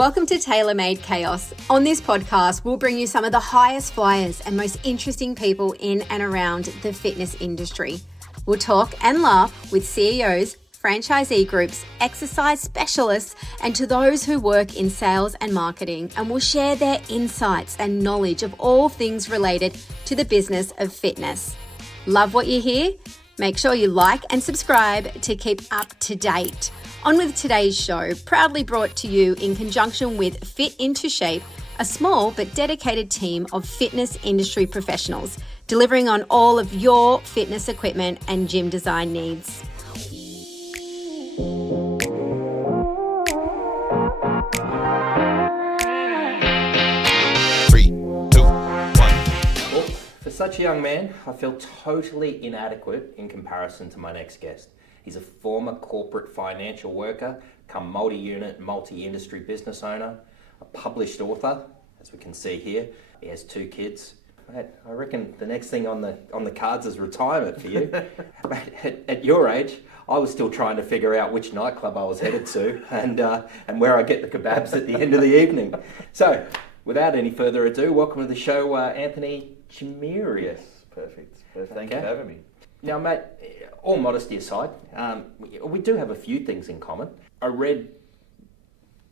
Welcome to Tailor Made Chaos. On this podcast, we'll bring you some of the highest flyers and most interesting people in and around the fitness industry. We'll talk and laugh with CEOs, franchisee groups, exercise specialists, and to those who work in sales and marketing, and we'll share their insights and knowledge of all things related to the business of fitness. Love what you hear? Make sure you like and subscribe to keep up to date. On with today's show, proudly brought to you in conjunction with Fit Into Shape, a small but dedicated team of fitness industry professionals, delivering on all of your fitness equipment and gym design needs. 3, 2, 1. Well, for such a young man, I feel totally inadequate in comparison to my next guest. He's a former corporate financial worker, come multi-unit, multi-industry business owner, a published author, as we can see here. He has 2 kids. Mate, I reckon the next thing on the cards is retirement for you. Mate, at your age, I was still trying to figure out which nightclub I was headed to and where I get the kebabs at the end of the evening. So, without any further ado, welcome to the show, Anthony Chimirri. Yes, perfect. Thank you for having me. Now, mate, all modesty aside, we do have a few things in common. I read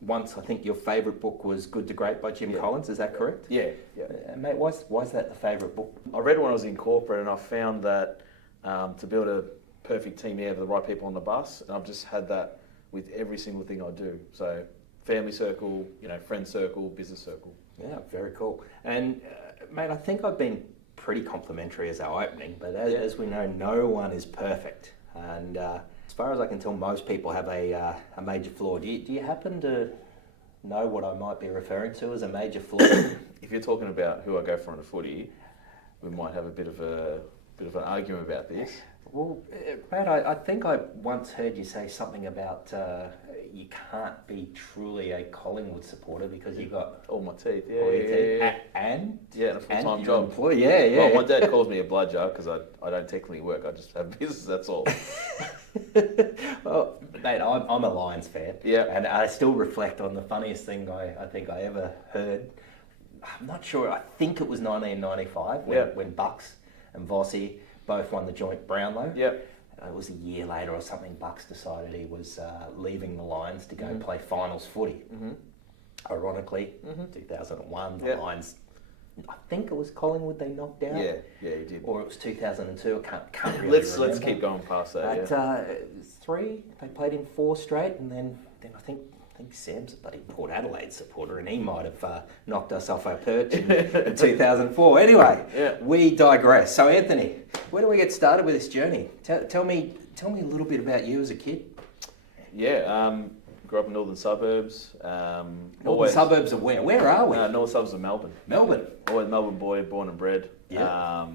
once, I think your favourite book was Good to Great by Jim Collins, is that correct? Yeah. Mate, why's that the favourite book? I read it when I was in corporate and I found that to build a perfect team, you have the right people on the bus, and I've just had that with every single thing I do. So family circle, friend circle, business circle. Yeah, very cool. And mate, I think I've been pretty complimentary as our opening, but as we know, no one is perfect. And as far as I can tell, most people have a major flaw. Do you happen to know what I might be referring to as a major flaw? If you're talking about who I go for on a footy, we might have a bit of an argument about this. Well, mate, I think I once heard you say something about you can't be truly a Collingwood supporter because you've got all my teeth. And a full-time job. Employee. Yeah. Well, my dad calls me a bludger because I don't technically work. I just have business. That's all. Well, mate, I'm a Lions fan. Yeah. And I still reflect on the funniest thing I think I ever heard. I'm not sure. I think it was 1995 when Bucks and Vossi both won the joint Brownlow. Yep. It was a year later or something. Bucks decided he was leaving the Lions to go play finals footy. Mm-hmm. Ironically, 2001, the Lions, I think it was Collingwood they knocked out. Yeah, he did. Or it was 2002. I can't really remember. Let's keep going past that. But 3, they played in 4 straight, and then I think Sam's a bloody Port Adelaide supporter, and he might have knocked us off our perch in 2004. Anyway, we digress. So, Anthony, where do we get started with this journey? Tell me a little bit about you as a kid. Yeah, grew up in northern suburbs. Northern suburbs of where? Where are we? Northern suburbs of Melbourne. Melbourne. Always Melbourne boy, born and bred. Yeah.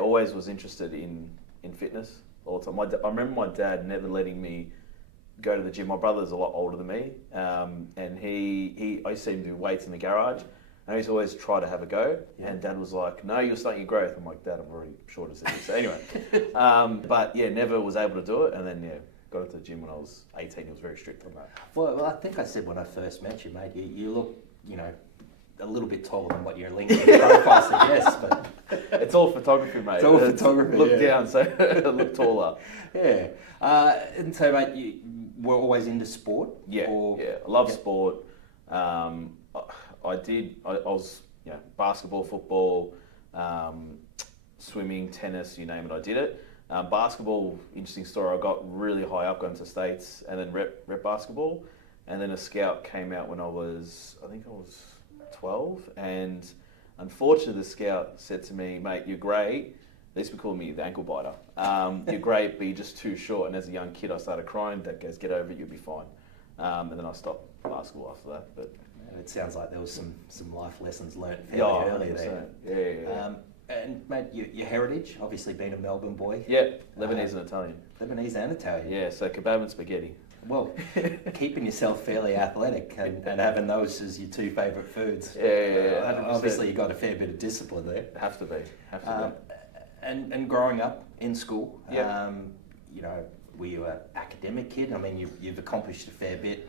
Always was interested in fitness all the time. I remember my dad never letting me go to the gym. My brother's a lot older than me, and I used to see him do weights in the garage, and I used to always try to have a go, and Dad was like, no, you're starting your growth. I'm like, Dad, I'm already short as it is. So anyway, never was able to do it, and then got into the gym when I was 18. It was very strict on that. Well, I think I said when I first met you, mate, you look, a little bit taller than what your LinkedIn profile suggests, but it's all photography, mate. It's all photography. Look down, so I look taller. Yeah. And so, mate, you were always into sport? Yeah. I love sport. I was basketball, football, swimming, tennis, you name it, I did it. Basketball, interesting story. I got really high up, got into states, and then rep basketball, and then a scout came out when I was 12, and unfortunately the scout said to me, mate, you're great. They used to call me the ankle biter. You're great, but you're just too short. And as a young kid, I started crying. Dad goes, get over it, you'll be fine. And then I stopped basketball after that. But it sounds like there was some life lessons learnt fairly early there. Yeah. And mate, your heritage, obviously being a Melbourne boy. Yeah, Lebanese and Italian. Lebanese and Italian. Yeah, so kebab and spaghetti. Well, keeping yourself fairly athletic and having those as your 2 favourite foods. Yeah. Obviously, you've got a fair bit of discipline there. Have to be. And growing up in school, were you an academic kid? I mean, you've accomplished a fair bit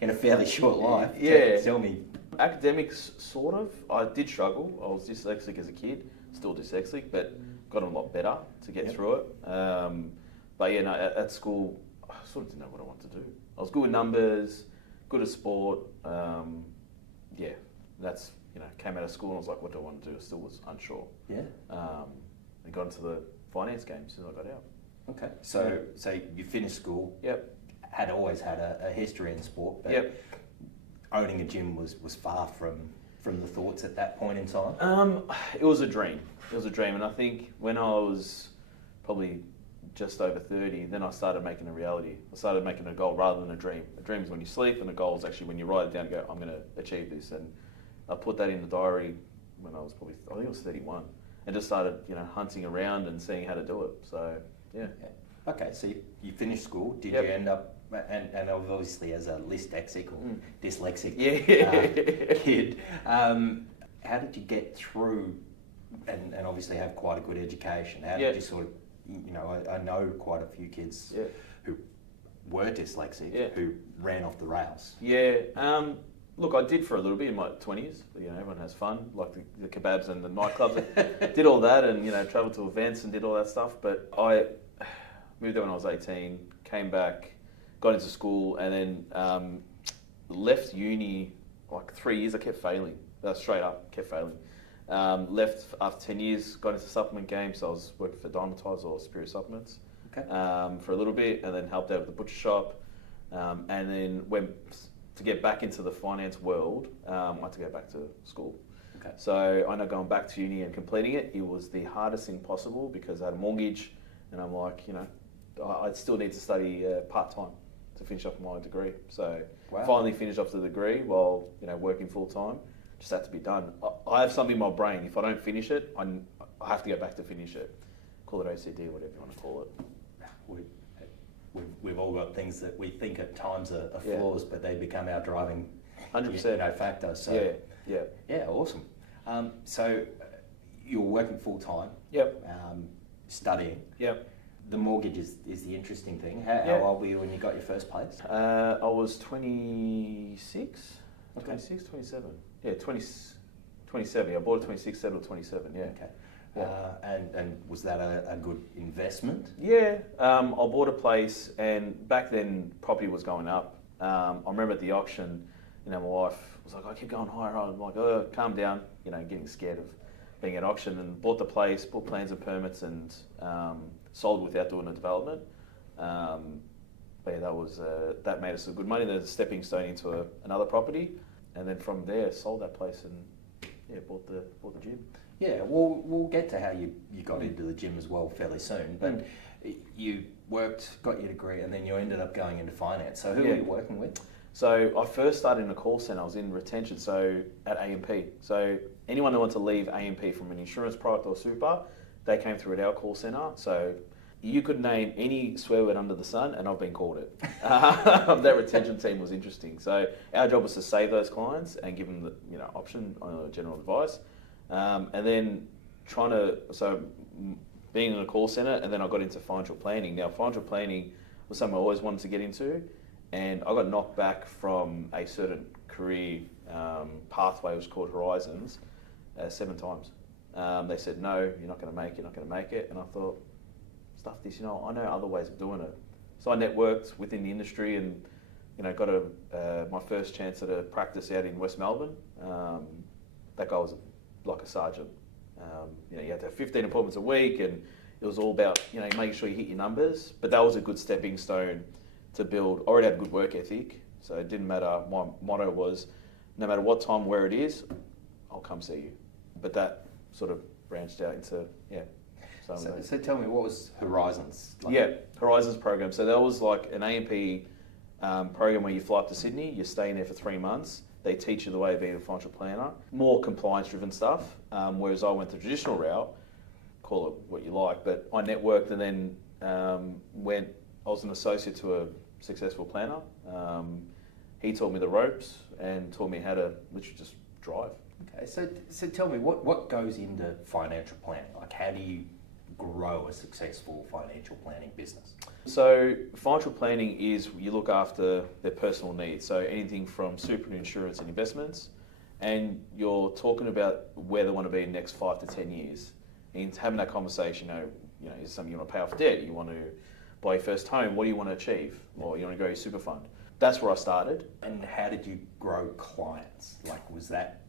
in a fairly short life. Yeah. Tell me. Academics, sort of. I did struggle. I was dyslexic as a kid, still dyslexic, but got a lot better to get through it. But yeah, no, at school, I sort of didn't know what I wanted to do. I was good with numbers, good at sport. That's, came out of school and I was like, what do I want to do? I still was unsure. Yeah. And got into the finance game as soon as I got out. Okay. So you finished school. Yep. Had always had a history in sport, but owning a gym was far from the thoughts at that point in time. It was a dream. And I think when I was probably just over 30, then I started making a reality. I started making a goal rather than a dream. A dream is when you sleep, and a goal is actually when you write it down and go, I'm going to achieve this. And I put that in the diary when I was I think it was 31, and just started, hunting around and seeing how to do it. So, yeah. Okay, so you finished school. Did you end up, and obviously as a dyslexic or dyslexic kid, how did you get through and obviously have quite a good education? How did you sort of, I know quite a few kids who were dyslexic who ran off the rails. Yeah. Look, I did for a little bit in my 20s. Everyone has fun, like the kebabs and the nightclubs. Did all that and, travelled to events and did all that stuff. But I moved there when I was 18, came back, got into school, and then left uni like 3 years. I kept failing. Straight up, kept failing. Left after 10 years, got into supplement game, so I was working for Dymatize or Superior Supplements for a little bit, and then helped out with the butcher shop, and then went to get back into the finance world. I had to go back to school. Okay. So I know going back to uni and completing it was the hardest thing possible because I had a mortgage, and I'm like, I still need to study part-time to finish off my degree. So finally finished off the degree while working full-time. Just had to be done. I have something in my brain. If I don't finish it, I have to go back to finish it. Call it OCD, whatever you want to call it. We've all got things that we think at times are flaws, but they become our driving 100% factor. So yeah, awesome. So you were working full time. Yep. Studying. Yep. The mortgage is the interesting thing. How old were you when you got your first place? I was 26. Okay. 26, 27. Yeah, 27. I bought a 26, settled 27, yeah. Okay. Yeah. And was that a good investment? Yeah. I bought a place, and back then property was going up. I remember at the auction, my wife was like, I keep going higher. I'm like, oh, calm down, getting scared of being at auction, and bought the place, bought plans and permits, and sold without doing a development. But yeah, that made us some good money. There's a stepping stone into another property. And then from there, sold that place and bought the gym. Yeah, we'll get to how you got into the gym as well fairly soon. But you worked, got your degree, and then you ended up going into finance. So who were you working with? So I first started in a call centre. I was in retention, so at AMP. So anyone that wants to leave AMP from an insurance product or super, they came through at our call centre. So you could name any swear word under the sun, and I've been called it. That retention team was interesting. So our job was to save those clients and give them the option on general advice, and then being in a call centre, and then I got into financial planning. Now financial planning was something I always wanted to get into, and I got knocked back from a certain career pathway, which was called Horizons, 7 times. They said, no, you're not going to make it, and I thought, stuff this, I know other ways of doing it. So I networked within the industry and, got my first chance at a practice out in West Melbourne. That guy was like a sergeant. You had to have 15 appointments a week, and it was all about, making sure you hit your numbers. But that was a good stepping stone to build. I already had a good work ethic, so it didn't matter. My motto was, no matter what time, where it is, I'll come see you. But that sort of branched out into, So tell me, what was Horizons like? Yeah, Horizons program. So that was like an AMP program where you fly up to Sydney, you're staying there for 3 months. They teach you the way of being a financial planner, more compliance-driven stuff. Whereas I went the traditional route, call it what you like, but I networked and then I was an associate to a successful planner. He taught me the ropes and taught me how to literally just drive. Okay, so tell me, what goes into financial planning? Like, how do you grow a successful financial planning business? So financial planning is you look after their personal needs. So anything from super insurance and investments, and you're talking about where they want to be in the next 5 to 10 years. And having that conversation, you know, is it something you want to pay off debt? You want to buy your first home? What do you want to achieve? Or you want to grow your super fund? That's where I started. And how did you grow clients? Like, was that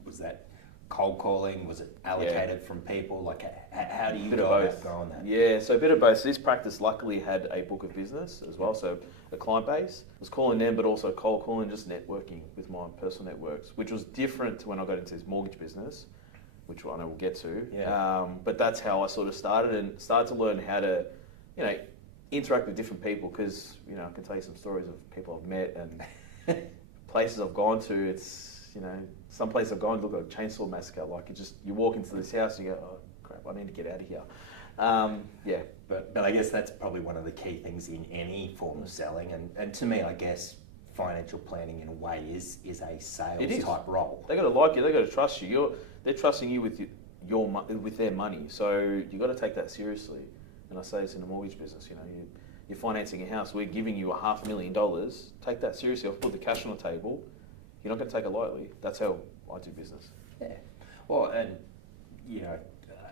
cold calling? Was it allocated from people? Like, how do you go about growing that? Yeah, so a bit of both. So this practice luckily had a book of business as well, so a client base. I was calling them, but also cold calling, just networking with my personal networks, which was different to when I got into this mortgage business, which I know we'll get to. Yeah. But that's how I sort of started, and started to learn how to, you know, interact with different people, because, you know, I can tell you some stories of people I've met and places I've gone to. It's, you know, some places I've gone to look like a chainsaw massacre. Like, you walk into this house and you go, oh crap, I need to get out of here. Yeah. But I guess that's probably one of the key things in any form of selling. And to me, I guess financial planning in a way is a sales type role. They got to like you. They got to trust you. They're trusting you with their money. So you got to take that seriously. And I say this in the mortgage business. You know, you're financing a house. We're giving you $500,000. Take that seriously. I've put the cash on the table. You're not going to take it lightly. That's how I do business. Yeah. Well, and you know,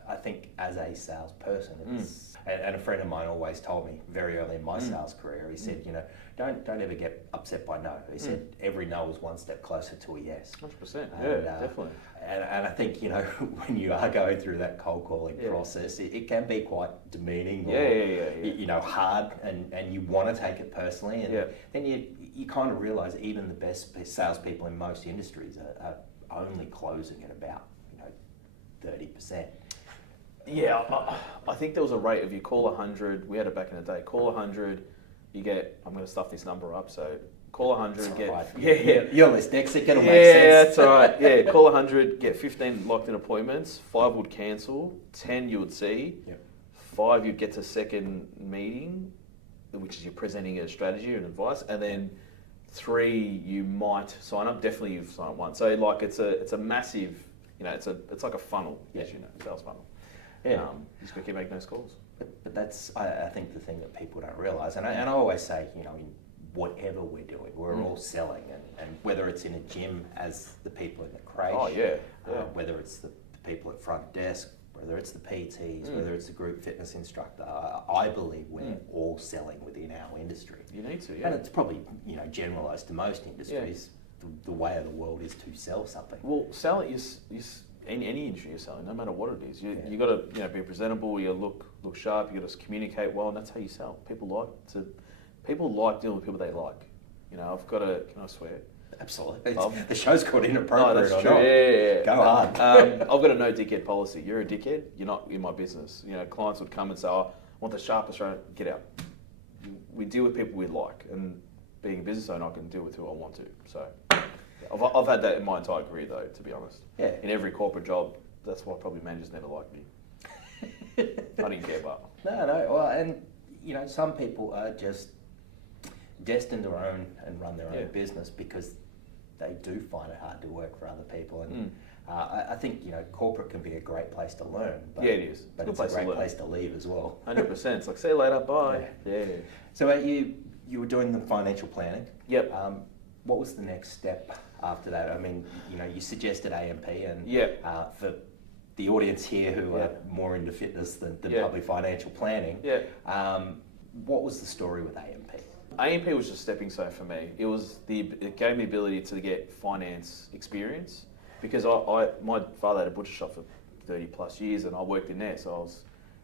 I think as a salesperson, it's, and a friend of mine always told me very early in my sales career, he said, you know, don't ever get upset by no. He said every no is one step closer to a yes. 100%. Yeah, definitely. And I think, you know, when you are going through that cold calling process, it can be quite demeaning or you know, hard, and you want to take it personally, and then you kind of realise even the best salespeople in most industries are only closing at about, you know, 30%. Yeah, I think there was a rate of you call 100. We had it back in the day. Call 100, you get. I'm going to stuff this number up. So call 100, get right. You're dyslexic. It'll make sense. Yeah, that's all right. Yeah, call 100, get 15 locked in appointments. 5 would cancel. 10 you would see. Yep. 5 you'd get to second meeting, which is you're presenting a strategy and advice, and then 3 you might sign up. Definitely you've signed up 1. So like it's a massive. You know, it's like a funnel. As you know, sales funnel. Yeah, you just got to keep making those calls. But that's, I think, the thing that people don't realise. And I always say, you know, in whatever we're doing, we're all selling. And whether it's in a gym as the people in the crèche, whether it's the people at front desk, whether it's the PTs, whether it's the group fitness instructor, I believe we're all selling within our industry. You need to, And it's probably, you know, generalised to most industries. The way of the world is to sell something. Well, selling is in any industry you're selling, no matter what it is. You got to, you know, be presentable. You look sharp. You got to communicate well, and that's how you sell. People like dealing with people they like. You know, can I swear? Absolutely. The show's called Inappropriate. No, that's or true. not. Yeah. Go hard. I've got a no dickhead policy. You're a dickhead, you're not in my business. You know, clients would come and say, oh, I want the sharpest right, get out. We deal with people we like, and being a business owner, I can deal with who I want to. So I've had that in my entire career, though, to be honest. Yeah. In every corporate job, that's why probably managers never liked me. I didn't care about. No. Well, and you know, some people are just destined to own and run their own business because they do find it hard to work for other people. And I think, you know, corporate can be a great place to learn. But, it is. But it's a great place to leave as well. 100%. It's like, see you later, bye. Yeah. So you were doing the financial planning. Yep. What was the next step after that? I mean, you know, you suggested AMP, and for the audience here who are more into fitness than probably financial planning, what was the story with AMP? AMP was just a stepping stone for me. It gave me the ability to get finance experience, because my father had a butcher shop for 30 plus years, and I worked in there. So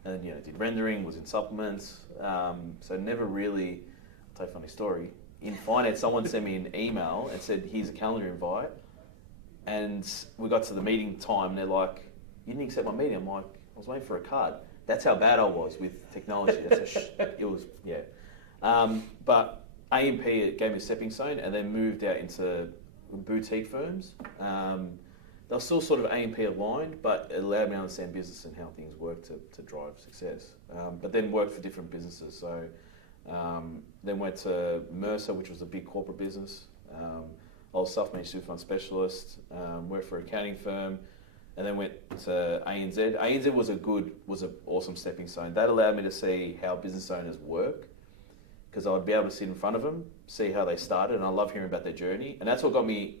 did rendering, was in supplements. So never really. I'll tell you a funny story. In finance, someone sent me an email and said, here's a calendar invite. And we got to the meeting time, and they're like, you didn't accept my meeting. I'm like, I was waiting for a card. That's how bad I was with technology. It was. But AMP, it gave me a stepping stone, and then moved out into boutique firms. They were still sort of AMP aligned, but it allowed me to understand business and how things work to drive success. But then worked for different businesses. So then went to Mercer, which was a big corporate business. I was self-managed super fund specialist, worked for an accounting firm, and then went to ANZ. ANZ was an awesome stepping stone. That allowed me to see how business owners work, because I'd be able to sit in front of them, see how they started, and I love hearing about their journey. And that's what got me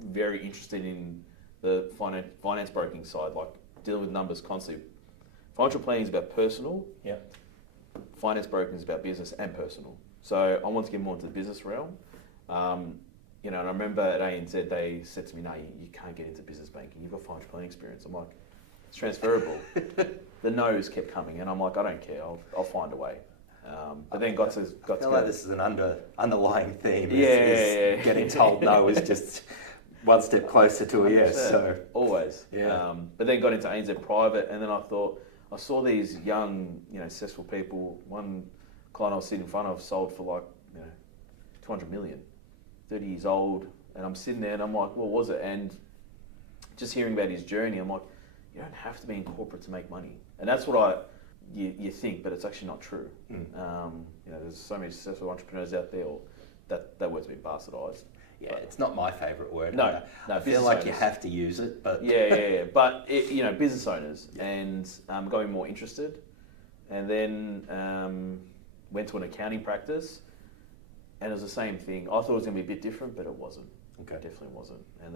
very interested in the finance broking side, like dealing with numbers constantly. Financial planning is about personal. Yeah. Finance broking is about business and personal. So I wanted to get more into the business realm. And I remember at ANZ they said to me, "No, you can't get into business banking. You've got financial planning experience." I'm like, "It's transferable." The no's kept coming, and I'm like, "I don't care. I'll find a way." But then I feel like this is an underlying theme. Yeah. Getting told no is just one step closer to a yes. So always. Yeah. But then got into ANZ private, and then I saw these young, successful people. One client I was sitting in front of sold for like, 200 million, 30 years old, and I'm sitting there and I'm like, what was it? And just hearing about his journey, I'm like, you don't have to be in corporate to make money. And that's what you think, but it's actually not true. There's so many successful entrepreneurs out there, or that word's been bastardised. Yeah, it's not my favourite word. No, I feel like you have to use it, but yeah. But business owners, and got me more interested, and then went to an accounting practice, and it was the same thing. I thought it was going to be a bit different, but it wasn't. Okay. It definitely wasn't. And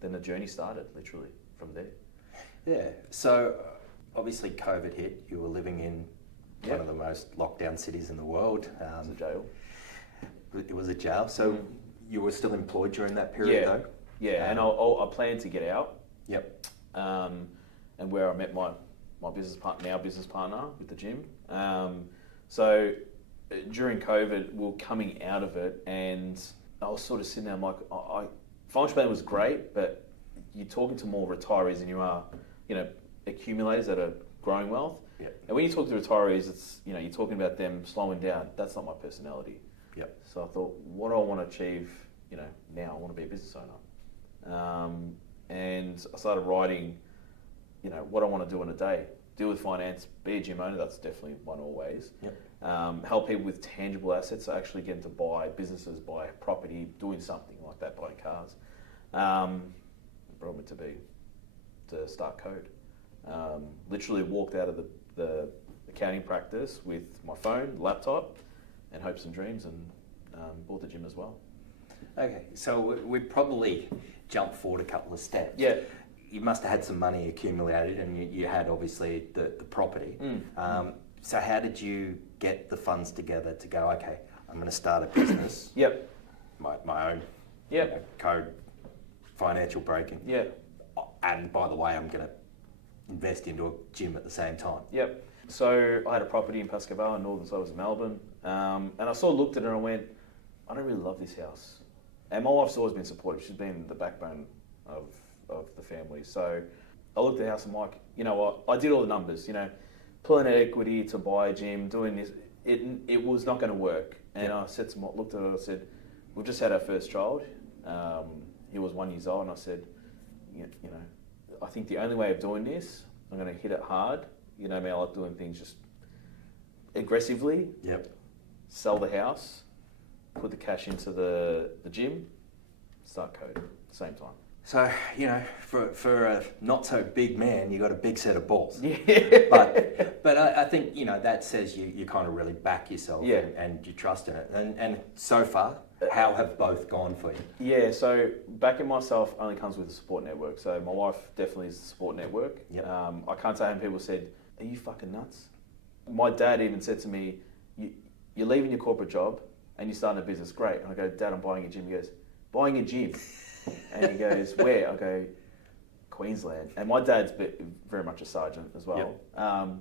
then the journey started literally from there. Yeah. So obviously COVID hit. You were living in one of the most locked down cities in the world. It was a jail. It was a jail. So you were still employed during that period, though? Yeah, and I planned to get out. Yep. And where I met my business partner with the gym. So during COVID, we were coming out of it, and I was sort of sitting there, I'm like, financial planning was great, but you're talking to more retirees than you are, accumulators that are growing wealth. Yep. And when you talk to retirees, it's, you're talking about them slowing down. That's not my personality. Yep. So I thought, what do I want to achieve, now? I want to be a business owner. And I started writing, what I want to do in a day. Deal with finance, be a gym owner, that's definitely one always. Yep. Help people with tangible assets, so actually getting to buy businesses, buy property, doing something like that, buying cars. Brought me to start Code. Literally walked out of the accounting practice with my phone, laptop, and hopes and dreams, and bought the gym as well. Okay, so we probably jumped forward a couple of steps. Yeah. You must have had some money accumulated, and you had obviously the property. So how did you get the funds together to go, okay, I'm going to start a business? Yep. My own. Yep. Code financial broking. Yeah. And by the way, I'm going to invest into a gym at the same time. Yep. So I had a property in Pascoe, northern suburbs of Melbourne, and I sort of looked at it and I went, I don't really love this house. And my wife's always been supportive. She's been the backbone of the family. So I looked at the house and I'm like, you know what? I did all the numbers, pulling out equity to buy a gym, doing this. It was not going to work. And I said to looked at it, I said, we've just had our first child. He was 1 year old, and I said, I think the only way of doing this, I'm going to hit it hard. I like doing things just aggressively. Yep. Sell the house, put the cash into the gym, start Code at the same time. So, for a not so big man, you got a big set of balls. Yeah. But I think, that says you kind of really back yourself and you trust in it. And so far, how have both gone for you? Yeah, so backing myself only comes with a support network. So my wife definitely is the support network. Yep. I can't say how many people said, are you fucking nuts? My dad even said to me, you're leaving your corporate job and you're starting a business. Great. And I go, Dad, I'm buying a gym. He goes, buying a gym? And he goes, where? I go, Queensland. And my dad's very much a sergeant as well. Yep.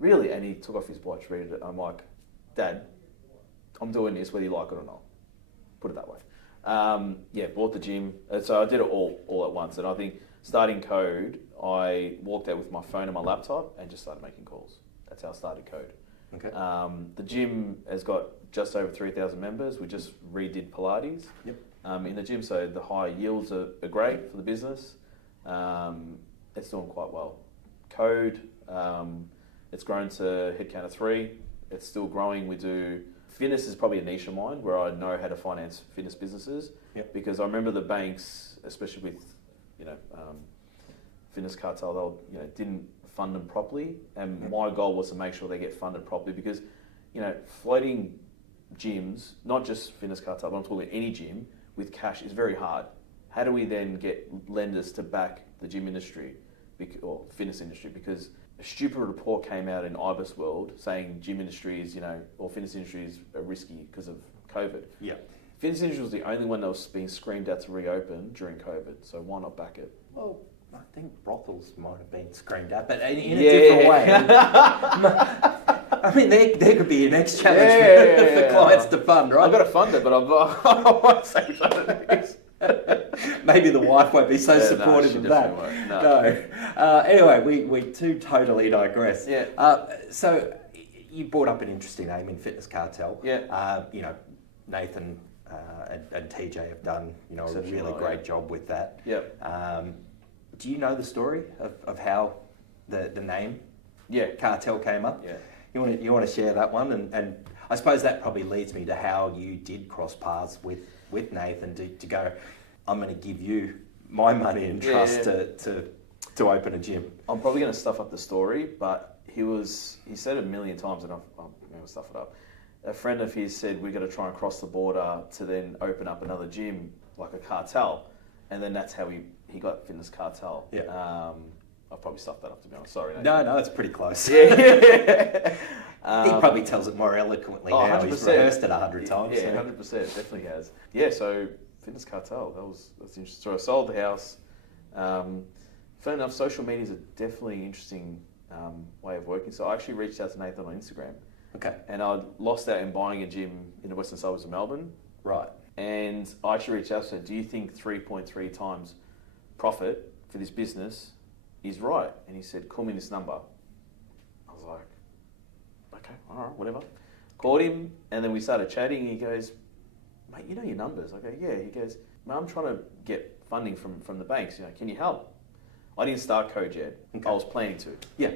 Really? And he took off his watch, read it. I'm like, Dad, I'm doing this whether you like it or not. Put it that way. Bought the gym. So I did it all at once. And I think starting Code, I walked out with my phone and my laptop and just started making calls. That's how I started Code. Okay. The gym has got just over 3,000 members. We just redid Pilates. Yep. In the gym, so the high yields are great for the business. It's doing quite well. Code, it's grown to headcount of 3. It's still growing. We do fitness is probably a niche of mine where I know how to finance fitness businesses. Yep. Because I remember the banks, especially with Fitness Cartel, they didn't fund them properly, and my goal was to make sure they get funded properly because, floating gyms, not just Fitness Cartel, but I'm talking about any gym with cash is very hard. How do we then get lenders to back the gym industry or fitness industry? Because a stupid report came out in IBIS World saying gym industry is, or fitness industry is risky because of COVID. Yeah. Fitness industry was the only one that was being screamed at to reopen during COVID, so why not back it? Well, I think brothels might have been screamed at, but in a different way. I mean, there could be your next challenge for clients to fund, right? I've got to fund it, but I won't say which one it is. Maybe the wife won't be so supportive of that. No. Anyway, we too totally digress. Yeah. So you brought up an interesting name in Fitness Cartel. Yeah. Nathan and TJ have done a really great job with that. Yeah. Do you know the story of how the name Cartel came up? Yeah. You want to share that one, and I suppose that probably leads me to how you did cross paths with Nathan to go, I'm going to give you my money and trust to open a gym. I'm probably going to stuff up the story, but he said it a million times, and I'm going to stuff it up. A friend of his said we're going to try and cross the border to then open up another gym like a cartel, and then that's how he got Fitness Cartel. Yeah. I'll probably stuff that up, to be honest. Sorry. No, it's pretty close. Yeah. He probably tells it more eloquently now. 100%. He's rehearsed it 100 times. Yeah, 100%. Definitely has. Yeah, so Fitness Cartel, that's interesting. So I sold the house. Fair enough, social media is definitely an interesting way of working. So I actually reached out to Nathan on Instagram. Okay. And I lost out in buying a gym in the western suburbs of Melbourne. Right. And I actually reached out and said, do you think 3.3 times profit for this business is right? And he said, call me this number. I was like, okay, all right, whatever. Called him, and then we started chatting. He goes, mate, you know your numbers? I go, yeah. He goes, mate, I'm trying to get funding from the banks. Can you help? I didn't start Code yet. Okay. I was planning to. Yeah.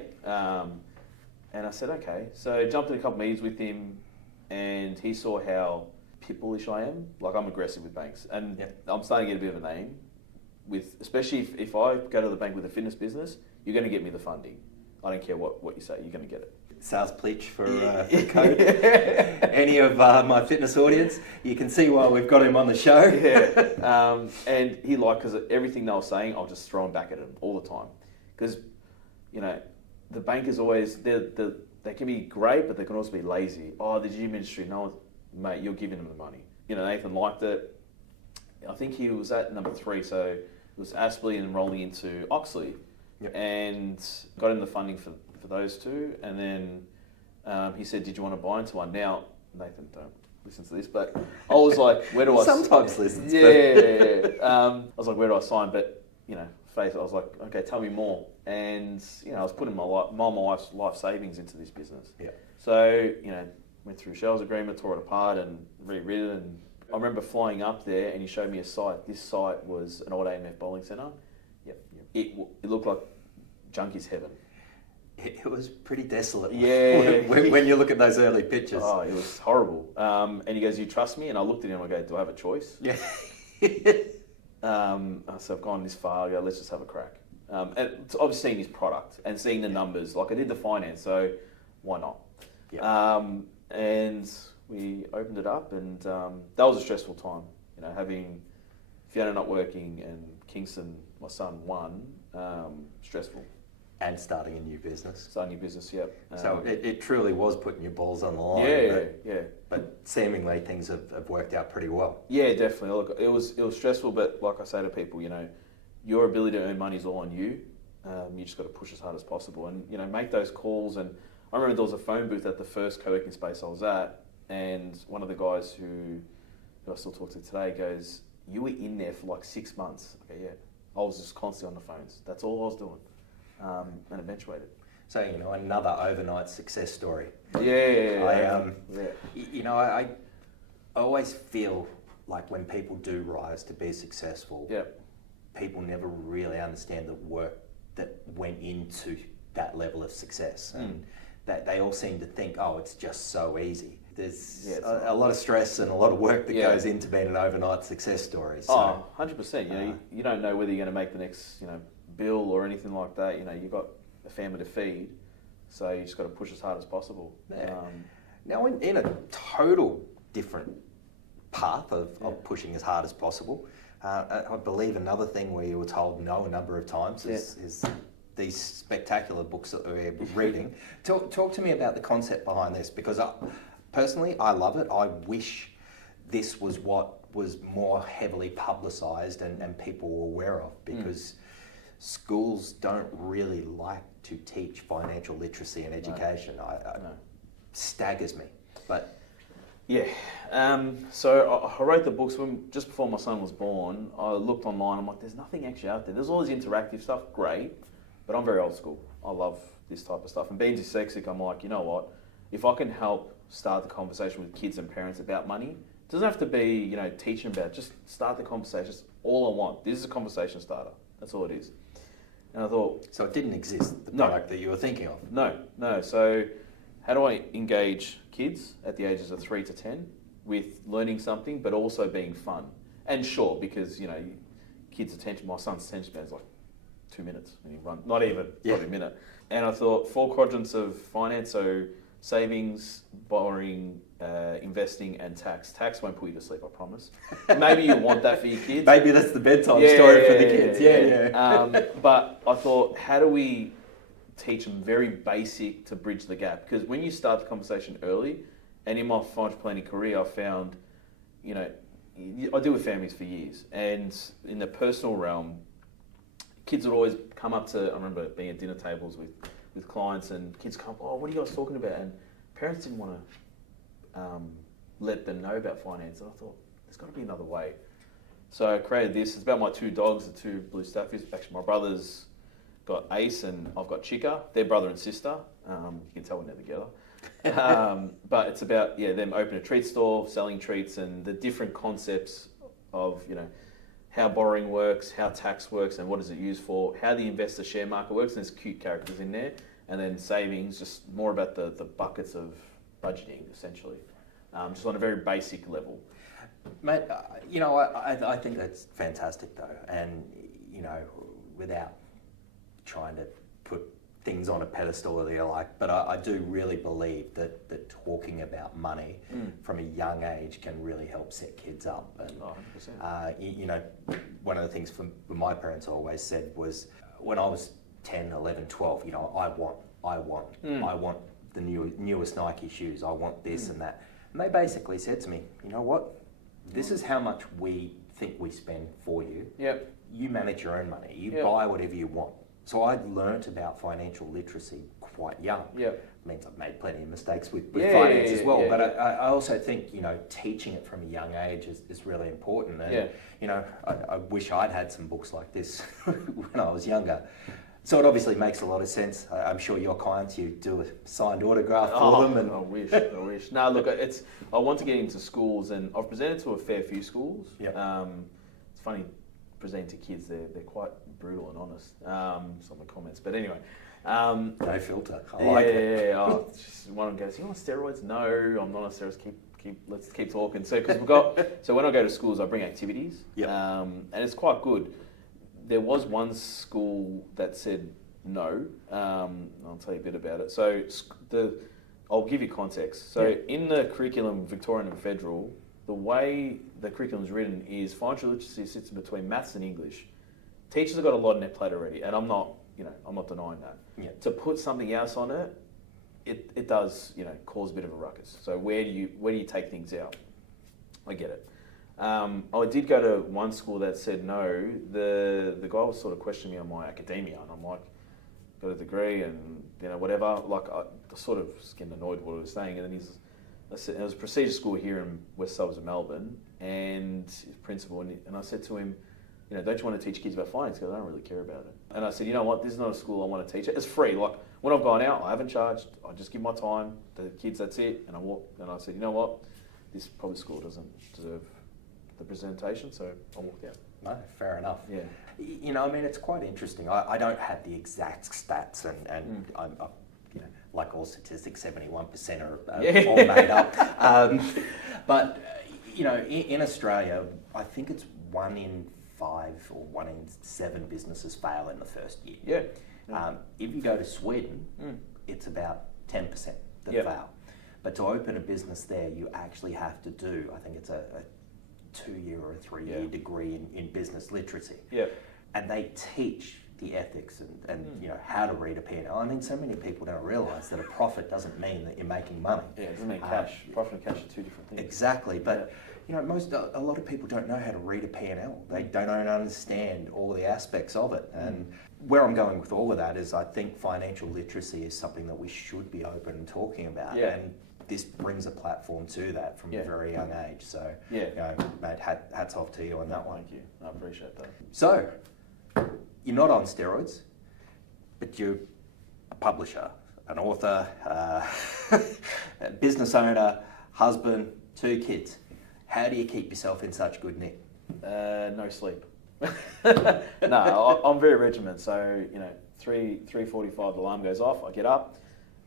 And I said, okay. So I jumped in a couple of meetings with him, and he saw how pitbullish I am. Like, I'm aggressive with banks. And I'm starting to get a bit of a name. Especially if I go to the bank with a fitness business, you're going to get me the funding. I don't care what you say, you're going to get it. Sales pitch for Code. Any of my fitness audience, you can see why we've got him on the show. Yeah. And he because everything they were saying, I'll just throw him back at him all the time. Because, the bankers always, they can be great, but they can also be lazy. Oh, the gym industry, no, mate, you're giving them the money. Nathan liked it. I think he was at number 3, so it was Aspley and rolling into Oxley. Yep. And got him the funding for those two. And then he said, did you want to buy into one? Now, Nathan, don't listen to this, but I was like, where do I... Sometimes listens. Yeah. I was like, where do I sign? But, I was like, okay, tell me more. And, I was putting my wife's life savings into this business. Yeah. So, went through Shell's agreement, tore it apart and rewritten it. And I remember flying up there and he showed me a site. This site was an old AMF bowling centre. Yep. It looked like junkie's heaven. It was pretty desolate. Yeah. when you look at those early pictures. Oh, it was horrible. And he goes, you trust me? And I looked at him and I go, do I have a choice? Yeah. So I've gone this far. I go, let's just have a crack. And obviously seeing his product and seeing the numbers. Like I did the finance, so why not? Yeah. And we opened it up, and that was a stressful time. Having Fiona not working and Kingston, my son, stressful. And starting a new business. Starting a new business, yep. So it truly was putting your balls on the line. Yeah. But seemingly things have worked out pretty well. Yeah, definitely. Look, it was stressful, but like I say to people, your ability to earn money is all on you. You just got to push as hard as possible, and make those calls. And I remember there was a phone booth at the first co-working space I was at, and one of the guys who I still talk to today goes, "You were in there for like 6 months." Okay, yeah. I was just constantly on the phones. That's all I was doing. And eventuated. So, another overnight success story. Yeah. I always feel like when people do rise to be successful, people never really understand the work that went into that level of success. And that they all seem to think, oh, it's just so easy. There's a lot of stress and a lot of work that goes into being an overnight success story. So, 100%. You don't know whether you're going to make the next, bill or anything like that. You know, you've got a family to feed, so you just got to push as hard as possible. Yeah. Now, in a total different path of pushing as hard as possible, I believe another thing where you were told no a number of times is these spectacular books that we're reading. Talk to me about the concept behind this, because personally, I love it. I wish this was what was more heavily publicised and people were aware of, because schools don't really like to teach financial literacy and education. No. Staggers me, but... Yeah, so I wrote the books just before my son was born. I looked online, I'm like, there's nothing actually out there. There's all this interactive stuff, great, but I'm very old school. I love this type of stuff. And being dyslexic, I'm like, you know what? If I can help start the conversation with kids and parents about money, it doesn't have to be, you know, teaching about it. Just start the conversation. That's all I want. This is a conversation starter. That's all it is. And I thought... So it didn't exist, the product that you were thinking of? No. So how do I engage kids at the ages of 3 to 10 with learning something, but also being fun? And sure, because, you know, kids' attention, my son's attention span is like 2 minutes when you run, not even, probably a minute. And I thought 4 quadrants of finance, so savings, borrowing, investing, and tax. Tax won't put you to sleep, I promise. Maybe you want that for your kids. Maybe that's the bedtime story for the kids. Yeah. But I thought, how do we teach them very basic to bridge the gap? Because when you start the conversation early, and in my financial planning career, I found, you know, I deal with families for years, and in the personal realm, kids would always come up to, I remember being at dinner tables with clients, and kids come, oh, what are you guys talking about? And parents didn't want to let them know about finance, and I thought, there's got to be another way. So I created this. It's about my 2 dogs, the 2 blue staffies. Actually, my brother's got Ace and I've got Chica. They're brother and sister. You can tell we're never together. But it's about them opening a treat store, selling treats, and the different concepts of, you know, how borrowing works, how tax works, and what is it used for, how the investor share market works, and there's cute characters in there, and then savings, just more about the buckets of budgeting, essentially, just on a very basic level. Mate, you know, I think that's fantastic though, and, you know, without trying to put things on a pedestal or the like, but I do really believe that talking about money from a young age can really help set kids up. And, 100%. You know, one of the things for my parents always said was, when I was 10, 11, 12, you know, I want the newest Nike shoes, I want this and that. And they basically said to me, you know what, this is how much we think we spend for you. Yep. You manage your own money, you buy whatever you want. So I learnt about financial literacy quite young. Yep. It means I've made plenty of mistakes with finance as well. But I also think, you know, teaching it from a young age is really important. And, you know, I wish I'd had some books like this when I was younger. So it obviously makes a lot of sense. I'm sure your clients, you do a signed autograph for them. And I wish. No, look, I want to get into schools, and I've presented to a fair few schools. Yep. It's funny, presenting to kids, they're quite brutal and honest, some of the comments, but anyway. No filter, I like it. Yeah. One of them goes, you want steroids? No, I'm not on steroids, let's keep talking. So, because so when I go to schools, I bring activities, and it's quite good. There was one school that said no, I'll tell you a bit about it. So I'll give you context. So in the curriculum, Victorian and Federal, the way the curriculum is written is financial literacy sits in between maths and English. Teachers have got a lot on their plate already, and I'm not denying that. Yeah. To put something else on it, it does, you know, cause a bit of a ruckus. So where do you take things out? I get it. I did go to one school that said no. The guy was sort of questioning me on my academia, and I'm like, got a degree and, you know, whatever. Like, I sort of was getting annoyed with what he was saying, and then it was a prestigious school here in West Suburbs of Melbourne, and his principal, and I said to him, you know, don't you want to teach kids about finance? Because I don't really care about it. And I said, you know what, this is not a school I want to teach it. It's free. Like, when I've gone out, I haven't charged. I just give my time to the kids, that's it. And I walk, and I said, you know what, this public school doesn't deserve the presentation, so I walked out. No, fair enough. Yeah. You know, I mean, it's quite interesting. I don't have the exact stats, and I'm you know, like all statistics, 71% are all made up. But, you know, in Australia, I think it's 1 in 1 in 7 businesses fail in the first year. Yeah. If you go to Sweden, it's about 10% that fail. But to open a business there, you actually have to do, I think it's a 2-year or a 3-year degree in business literacy. Yeah. And they teach the ethics and you know, how to read a P&L. I mean, so many people don't realise that a profit doesn't mean that you're making money. Yeah, it doesn't mean cash. Profit and cash are 2 different things. Exactly, but you know, a lot of people don't know how to read a P&L. They don't understand all the aspects of it. And where I'm going with all of that is I think financial literacy is something that we should be open and talking about. Yeah. And this brings a platform to that from a very young age. So, you know, mate, hats off to you on that one. Thank you. I appreciate that. So, you're not on steroids, but you're a publisher, an author, a business owner, husband, 2 kids. How do you keep yourself in such good nick? No sleep. No, I'm very regimented. So, you know, 3:45 the alarm goes off. I get up,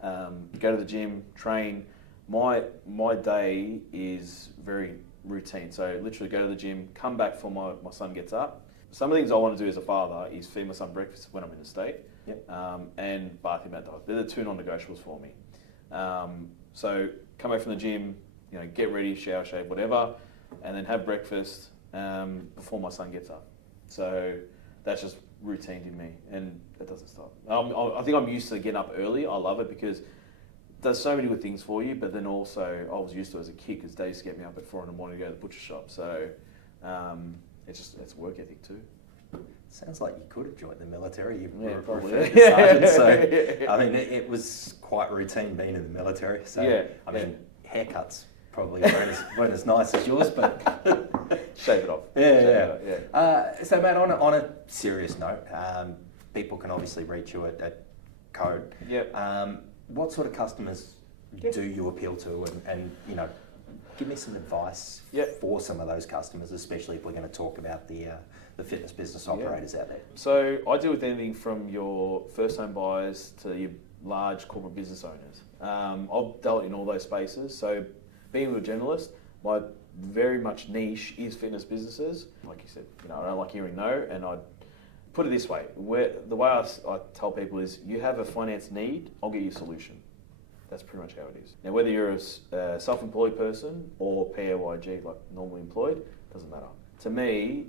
go to the gym, train. My day is very routine. So literally go to the gym, come back before my son gets up. Some of the things I want to do as a father is feed my son breakfast when I'm in the state, and bath him at the hospital. They're the 2 non-negotiables for me. So come back from the gym, you know, get ready, shower, shave, whatever, and then have breakfast before my son gets up. So that's just routine in me, and it doesn't stop. I think I'm used to getting up early. I love it because it does so many good things for you, but then also I was used to it as a kid because Dave used to get me up at 4 in the morning to go to the butcher shop. So it's work ethic too. Sounds like you could have joined the military. You probably. referred to sergeant, so I mean, it was quite routine being in the military. So I mean, haircuts probably weren't as nice as yours, but shave it off. So, Matt, on a serious note, people can obviously reach you at Code. What sort of customers do you appeal to, and you know, give me some advice for some of those customers, especially if we're going to talk about the fitness business operators out there. So I deal with anything from your first home buyers to your large corporate business owners. I've dealt in all those spaces. So being a generalist, my very much niche is fitness businesses. Like you said, you know, I don't like hearing no, and I'd put it this way: the way I tell people is, you have a finance need, I'll get you a solution. That's pretty much how it is. Now, whether you're a self-employed person or PAYG, like normally employed, doesn't matter. To me,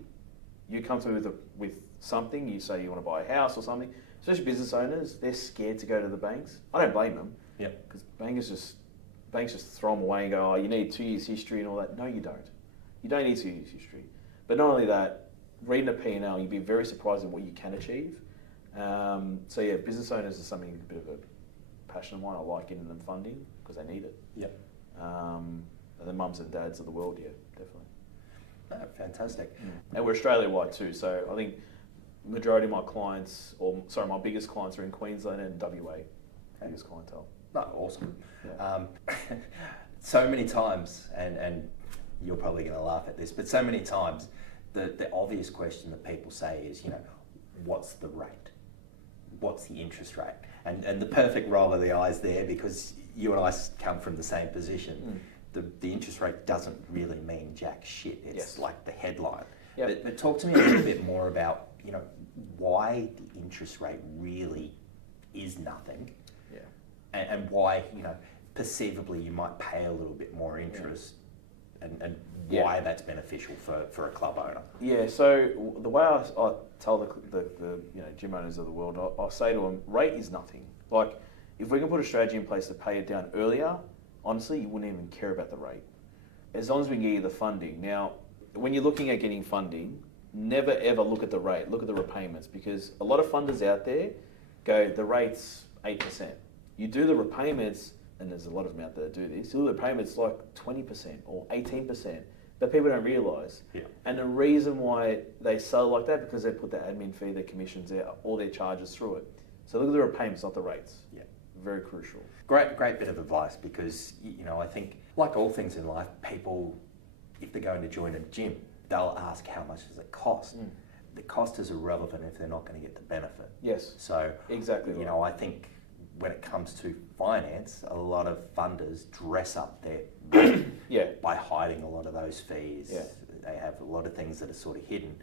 you come to me with something, you say you want to buy a house or something, especially business owners, they're scared to go to the banks. I don't blame them. Because banks just throw them away and go, oh, you need 2 years history and all that. No, you don't. You don't need 2 years history. But not only that, reading a P&L, you'd be very surprised at what you can achieve. So yeah, business owners is something a bit of a passion of mine. I like getting them funding because they need it. And the mums and dads of the world, definitely. Oh, fantastic. And we're Australia-wide too. So I think majority of my clients, my biggest clients are in Queensland and WA. Biggest clientele. Oh, awesome. So many times, and you're probably going to laugh at this, but so many times the obvious question that people say is, you know, what's the rate? What's the interest rate? And the perfect roll of the eyes there, because you and I come from the same position. The interest rate doesn't really mean jack shit. It's like the headline. But talk to me a little bit more about, you know, why the interest rate really is nothing. And why, you know, perceivably you might pay a little bit more interest, and why that's beneficial for a club owner. So the way I tell the you know, gym owners of the world, I say to them, rate is nothing. Like, if we can put a strategy in place to pay it down earlier, honestly, you wouldn't even care about the rate. As long as we can get you the funding. Now, when you're looking at getting funding, never ever look at the rate, look at the repayments, because a lot of funders out there go, the rate's 8%. You do the repayments, and there's a lot of them out there that do this, you do the repayments like 20% or 18%, but people don't realise. And the reason why they sell like that, because they put their admin fee, their commissions, all their charges through it. So look at the repayments, not the rates. Very crucial. Great bit of advice, because, you know, I think, like all things in life, people, if they're going to join a gym, they'll ask how much does it cost. The cost is irrelevant if they're not going to get the benefit. So, exactly right. You know, I think when it comes to finance, a lot of funders dress up their by hiding a lot of those fees. They have have a lot of things that are sort of hidden.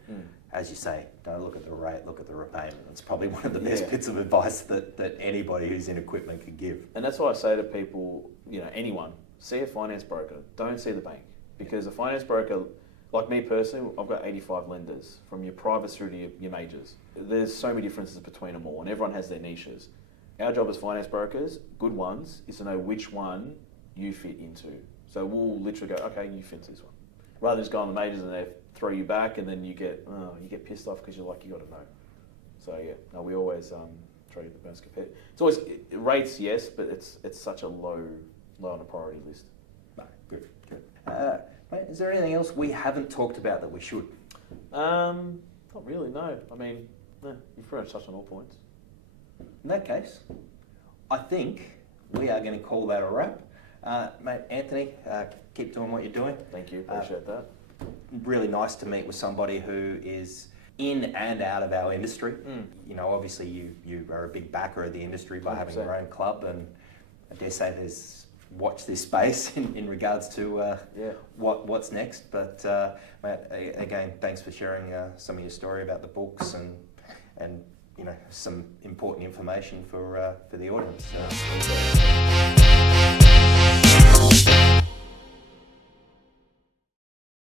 As you say, don't look at the rate, look at the repayment. It's probably one of the best bits of advice that anybody who's in equipment could give. And that's why I say to people, anyone, see a finance broker, don't see the bank. Because a finance broker, like me personally, I've got 85 lenders, from your privates through to your majors. There's so many differences between them all, and everyone has their niches. Our job as finance brokers, good ones, is to know which one you fit into. So we'll literally go, okay, you fit into this one. Rather than just go on the majors and they throw you back, and then you get pissed off because you're like, you got to know. So we always try to get the most competitive. It's always rates, yes, but it's such a low on the priority list. No, good. Mate, is there anything else we haven't talked about that we should? Not really, no. I mean, no, you've pretty much touched on all points. In that case, I think we are going to call that a wrap. Mate, Anthony, keep doing what you're doing. Thank you, appreciate that. Really nice to meet with somebody who is in and out of our industry. Obviously you are a big backer of the industry by 100%. Having your own club, and I dare say watch this space in regards to what's next. But mate, again, thanks for sharing some of your story about the books and some important information for the audience.